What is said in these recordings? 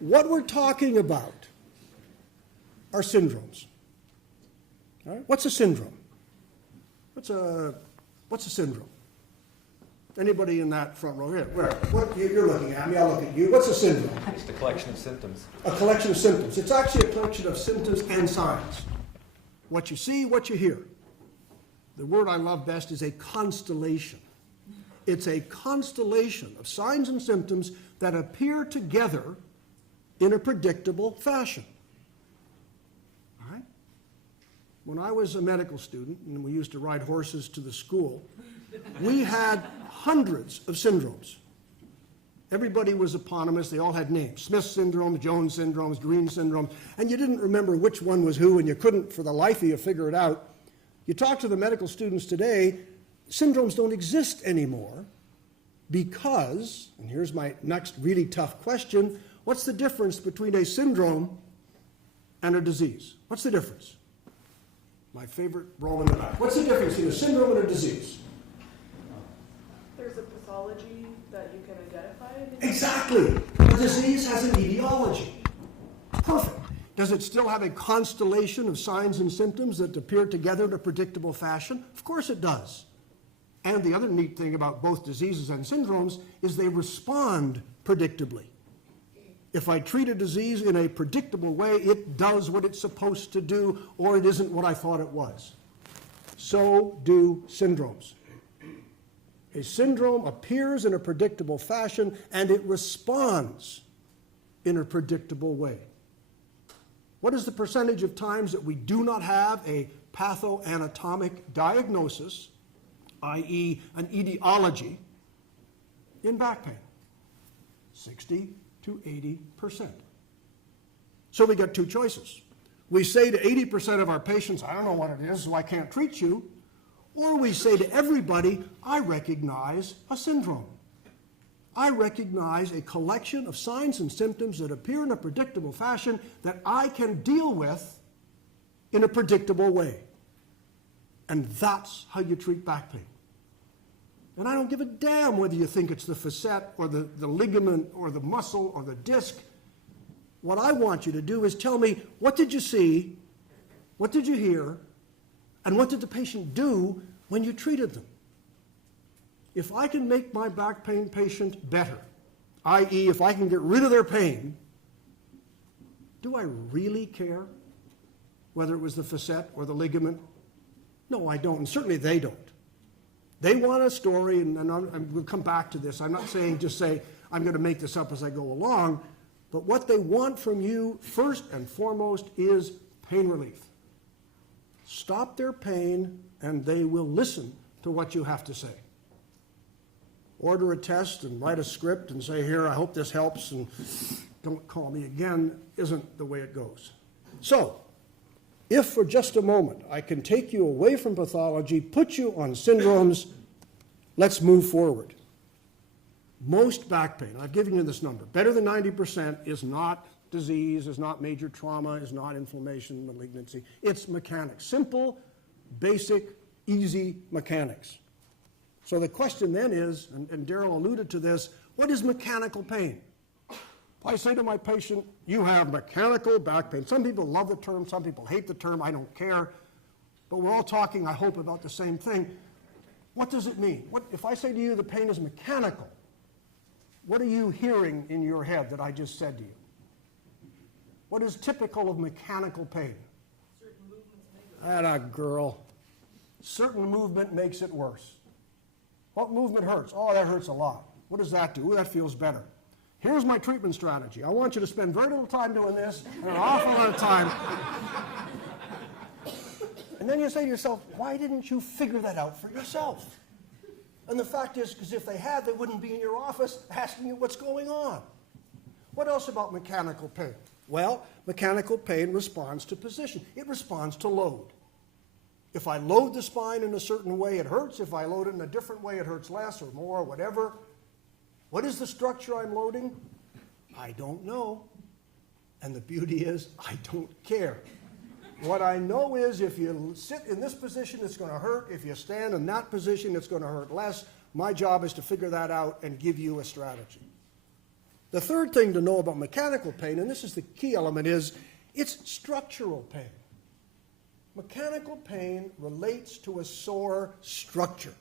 What we're talking about are syndromes. All right? What's a syndrome? What's a syndrome? Anybody in that front row? Here, where? What, you're looking at me, I'll look at you. What's a syndrome? Just a collection of symptoms. A collection of symptoms. It's actually a collection of symptoms and signs. What you see, what you hear. The word I love best is a constellation. It's a constellation of signs and symptoms that appear together in a predictable fashion. All right? When I was a medical student, and we used to ride horses to the school, we had hundreds of syndromes. Everybody was eponymous. They all had names. Smith syndrome, Jones syndromes, Green syndrome. And you didn't remember which one was who, and you couldn't, for the life of you, figure it out. You talk to the medical students today, syndromes don't exist anymore because, and here's my next really tough question, what's the difference between a syndrome and a disease? What's the difference? My favorite roll in the back. What's the difference between a syndrome and a disease? There's a pathology that you can identify. Exactly. A disease has an etiology. Perfect. Does it still have a constellation of signs and symptoms that appear together in a predictable fashion? Of course it does. And the other neat thing about both diseases and syndromes is they respond predictably. If I treat a disease in a predictable way, it does what it's supposed to do, or it isn't what I thought it was. So do syndromes. A syndrome appears in a predictable fashion, and it responds in a predictable way. What is the percentage of times that we do not have a pathoanatomic diagnosis, i.e. an etiology, in back pain? 60 to 80%. So we got two choices. We say to 80% of our patients, I don't know what it is, so I can't treat you. Or we say to everybody, I recognize a syndrome. I recognize a collection of signs and symptoms that appear in a predictable fashion that I can deal with in a predictable way. And that's how you treat back pain. And I don't give a damn whether you think it's the facet or the ligament or the muscle or the disc. What I want you to do is tell me, what did you see, what did you hear, and what did the patient do when you treated them? If I can make my back pain patient better, i.e. if I can get rid of their pain, do I really care whether it was the facet or the ligament? No, I don't, and certainly they don't. They want a story, and we'll come back to this. I'm not saying just say, I'm going to make this up as I go along, but what they want from you first and foremost is pain relief. Stop their pain, and they will listen to what you have to say. Order a test and write a script and say, here, I hope this helps, and don't call me again, isn't the way it goes. So, if for just a moment I can take you away from pathology, put you on syndromes, let's move forward. Most back pain, I've given you this number, better than 90% is not disease, is not major trauma, is not inflammation, malignancy. It's mechanics. Simple, basic, easy mechanics. So the question then is, and Daryl alluded to this, what is mechanical pain? I say to my patient, you have mechanical back pain. Some people love the term, some people hate the term, I don't care. But we're all talking, I hope, about the same thing. What does it mean? If I say to you the pain is mechanical, what are you hearing in your head that I just said to you? What is typical of mechanical pain? Certain movements make it Atta girl. Certain movement makes it worse. What movement hurts? Oh, that hurts a lot. What does that do? Ooh, that feels better. Here's my treatment strategy. I want you to spend very little time doing this and an awful lot of time. And then you say to yourself, why didn't you figure that out for yourself? And the fact is, because if they had, they wouldn't be in your office asking you what's going on. What else about mechanical pain? Well, mechanical pain responds to position. It responds to load. If I load the spine in a certain way, it hurts. If I load it in a different way, it hurts less or more or whatever. What is the structure I'm loading? I don't know. And the beauty is, I don't care. What I know is if you sit in this position, it's going to hurt. If you stand in that position, it's going to hurt less. My job is to figure that out and give you a strategy. The third thing to know about mechanical pain, and this is the key element, is it's structural pain. Mechanical pain relates to a sore structure.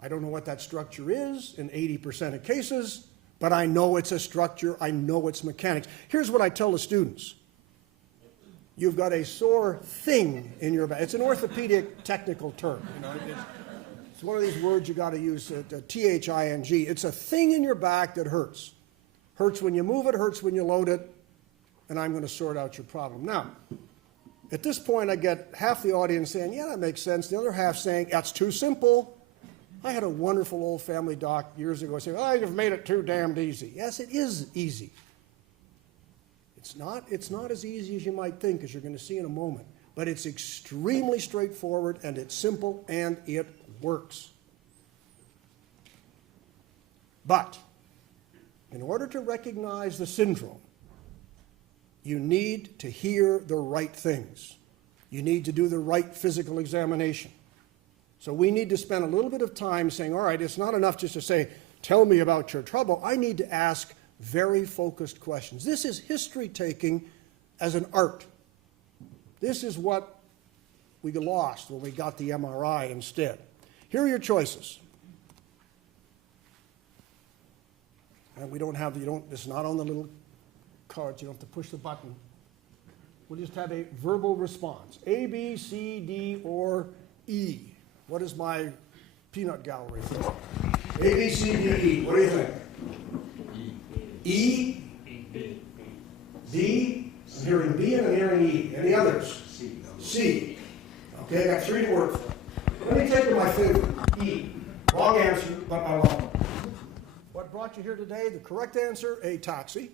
I don't know what that structure is in 80% of cases, but I know it's a structure, I know it's mechanics. Here's what I tell the students. You've got a sore thing in your back. It's an orthopedic technical term. It's one of these words you got to use, T-H-I-N-G. It's a thing in your back that hurts. Hurts when you move it, hurts when you load it, and I'm going to sort out your problem. Now, at this point, I get half the audience saying, yeah, that makes sense. The other half saying, that's too simple. I had a wonderful old family doc years ago say, oh, you've made it too damned easy. Yes, it is easy. It's not as easy as you might think, as you're going to see in a moment. But it's extremely straightforward, and it's simple, and it works. But in order to recognize the syndrome, you need to hear the right things. You need to do the right physical examination. So we need to spend a little bit of time saying, all right, it's not enough just to say, tell me about your trouble. I need to ask very focused questions. This is history taking as an art. This is what we lost when we got the MRI instead. Here are your choices. And we don't have, it's not on the little cards. You don't have to push the button. We'll just have a verbal response. A, B, C, D, or E. What is my peanut gallery think? A, B, C, D, E. What do you think? E? B. D? I'm hearing B and I'm hearing E. Any others? C. C. Okay, I got 3 to work for. Let me take to my favorite. E. Wrong answer, but my wrong one. What brought you here today? The correct answer, a taxi.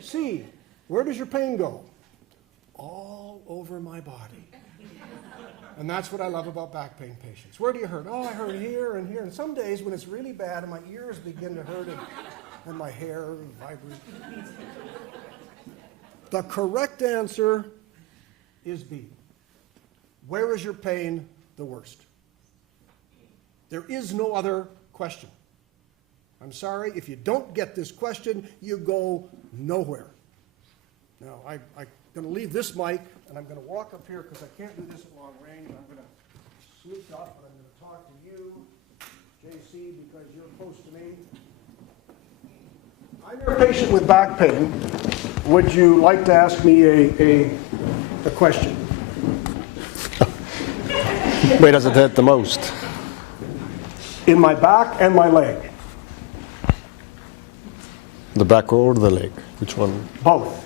C. Where does your pain go? All over my body. And that's what I love about back pain patients. Where do you hurt? Oh, I hurt here and here. And some days when it's really bad and my ears begin to hurt and my hair vibrates. The correct answer is B. Where is your pain the worst? There is no other question. I'm sorry, if you don't get this question, you go nowhere. Now, I'm going to leave this mic, and I'm going to walk up here because I can't do this at long range. I'm going to sneak up, and I'm going to talk to you, JC, because you're close to me. I'm your patient with back pain. Would you like to ask me a question? Where does it hurt the most? In my back and my leg. The back or the leg? Which one? Both.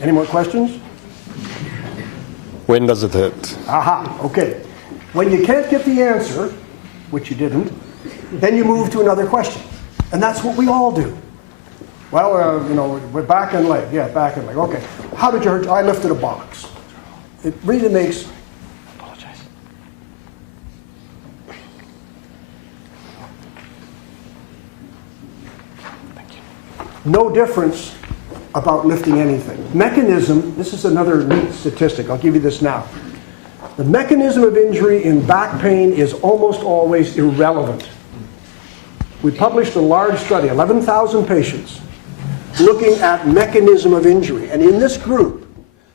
Any more questions? When does it hurt? Aha, okay. When you can't get the answer, which you didn't, then you move to another question. And that's what we all do. Well, we're back and leg. Yeah, back and leg. Okay. How did you hurt? I lifted a box. It really makes... no difference about lifting anything. Mechanism, this is another neat statistic. I'll give you this now. The mechanism of injury in back pain is almost always irrelevant. We published a large study, 11,000 patients, looking at mechanism of injury. And in this group,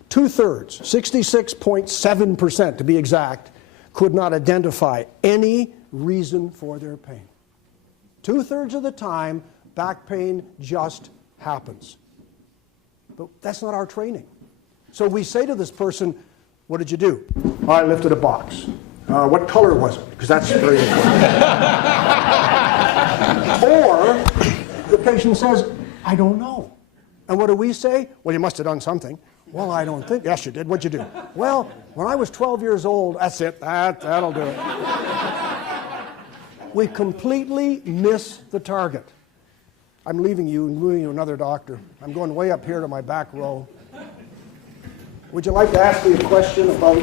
2/3, 66.7% to be exact, could not identify any reason for their pain. 2/3 of the time, back pain just happens. But that's not our training. So we say to this person, what did you do? I lifted a box. What color was it? Because that's very important. Or the patient says, I don't know. And what do we say? Well, you must have done something. Well, I don't think. Yes, you did. What'd you do? Well, when I was 12 years old, that's it. That'll do it. We completely miss the target. I'm leaving you and moving to another doctor. I'm going way up here to my back row. Would you like to ask me a question about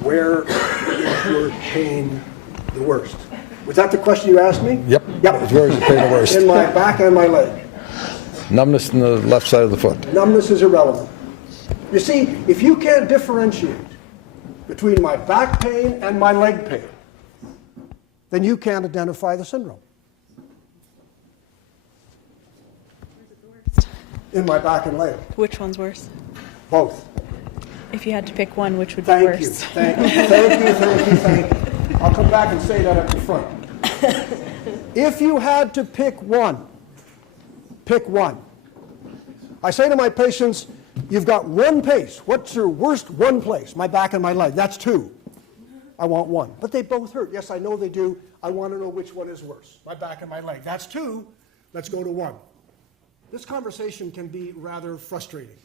where is your pain the worst? Was that the question you asked me? Yep. Where is the pain the worst? In my back and my leg. Numbness in the left side of the foot. Numbness is irrelevant. You see, if you can't differentiate between my back pain and my leg pain, then you can't identify the syndrome. In my back and leg, Which one's worse? both. If you had to pick one, which would be Thank worse? you, thank you, thank you, thank you, thank you. I'll come back and say that at the front. If you had to pick one, pick one. I say to my patients, you've got one place. What's your worst one place? My back and my leg. That's two. I want one. But they both hurt. Yes, I know they do. I want to know which one is worse. My back and my leg. That's two. Let's go to one. This conversation can be rather frustrating.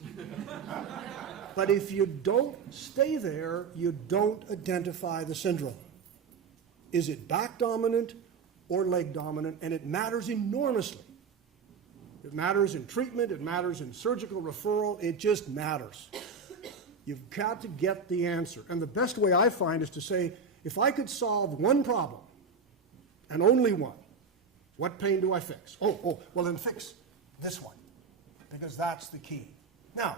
But if you don't stay there, you don't identify the syndrome. Is it back dominant or leg dominant? And it matters enormously. It matters in treatment, it matters in surgical referral, it just matters. You've got to get the answer. And the best way I find is to say, if I could solve one problem, and only one, what pain do I fix? Well then fix this one, because that's the key. Now,